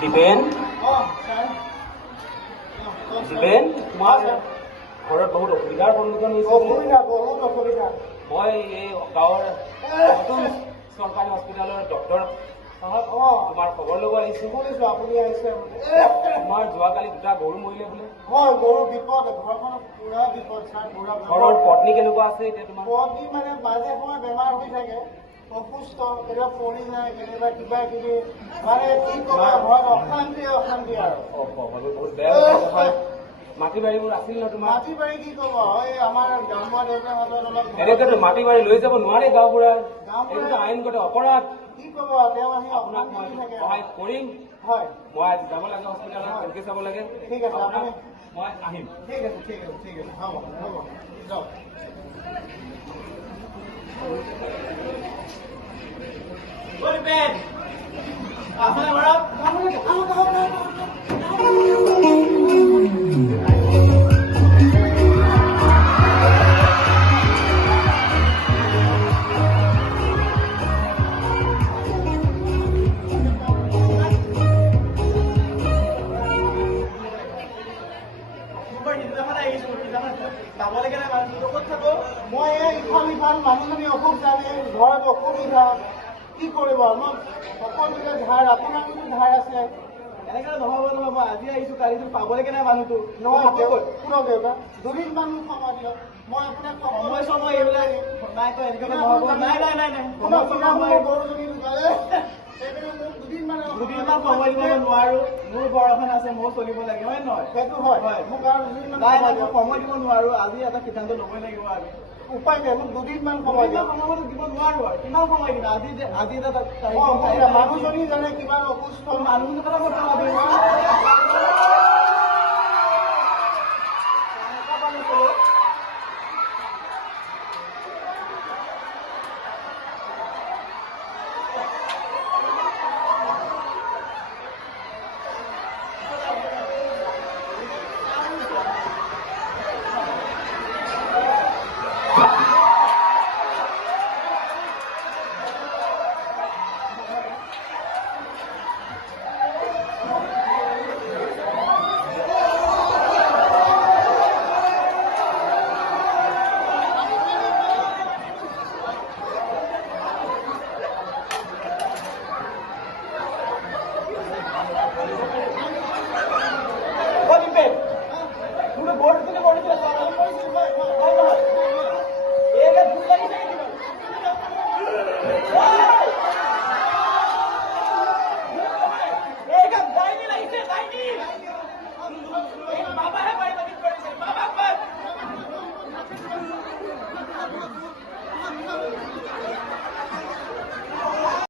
দীপেন দীপেন তোমাৰ ঘৰত বহুত অসুবিধাৰ সন্মুখীন হৈছে। মই এই গাঁৱৰ নতুন চৰকাৰী হস্পিটেলৰ ডক্টৰ তোমাৰ খবৰ ল'ব আহিছোঁ। শুনিছোঁ আপুনি আহিছে। তোমাৰ যোৱাকালি দুটা গৰু মৰিলে বোলে। হয়, গৰু বিপদ, ঘৰখনত পুৰা বিপদ ছাৰ, পুৰা ঘৰৰ পত্নী কেনেকুৱা আছে এতিয়া তোমাৰ? পত্নী মানে মাজে সময়ে বেমাৰ হৈ থাকে, অসুস্থ, কেতিয়াবা পৰি যায়, কেতিয়াবা কিবা কিবি, মানে কি ক'ব ঘৰত অশান্তি আৰু। বহুত বেয়া হয়। মাটি বাৰীবোৰ আছিল ন তোমাৰ? মাটি বাৰী কি ক'ব, এই আমাৰ গাঁৱৰ দেউতাহঁতৰ অলপ এনেকেতো মাটি বাৰী লৈ যাব নোৱাৰে গাঁওবুঢ়াই, এইটো আইনগত অপৰাধ। কি ক'ব, তেওঁ আহি আপোনাক মই সহায় কৰিম। হয়, মই আজি যাব লাগে হস্পিটেলত, ভালকে চাব লাগে। ঠিক আছে, আপুনি মই আহিম। ঠিক আছে, ঠিক আছে, ঠিক আছে, হ'ব হ'ব, যাওক। মই ইফাল সিফাল মানুহজনী অসুখ জানে, ঘৰত অসুবিধা, কি কৰিব, মই সকলোকে ধাৰ, আপোনালোকো ধাৰ আছে। এনেকে নহ'ব নহয়, মই আজি আহিছো কালিতো পাবলৈকে নাই মানুহটো। নহয় শুনক দেউতা, দুদিনমান সময় দিয়ক, মই আপোনাক সময় সময় এইবিলাক নাই কয়, এনেকে নহ'ব। নাই নাই নাই নাই, গৰুজনী ঢুকালে, দুদিনমান সময় দিব নোৱাৰো। মোৰ ঘৰ এখন আছে, ময়ো চলিব লাগে, হয় নহয়? সেইটো হয়, মোক আৰু দুদিনমান নাই নাই, মই সময় দিব নোৱাৰো। আজি এটা সিদ্ধান্ত ল'বই লাগিব। আমি উপায় নাই, মোক দুদিনমান সময় দিয়ক। সময় দিব নোৱাৰো আৰু কিমান সময় দিম? আজি এটা মানুহজনী জানে কিমান অসুস্থ, মানুহজনৰ কথা মই ভাবিম।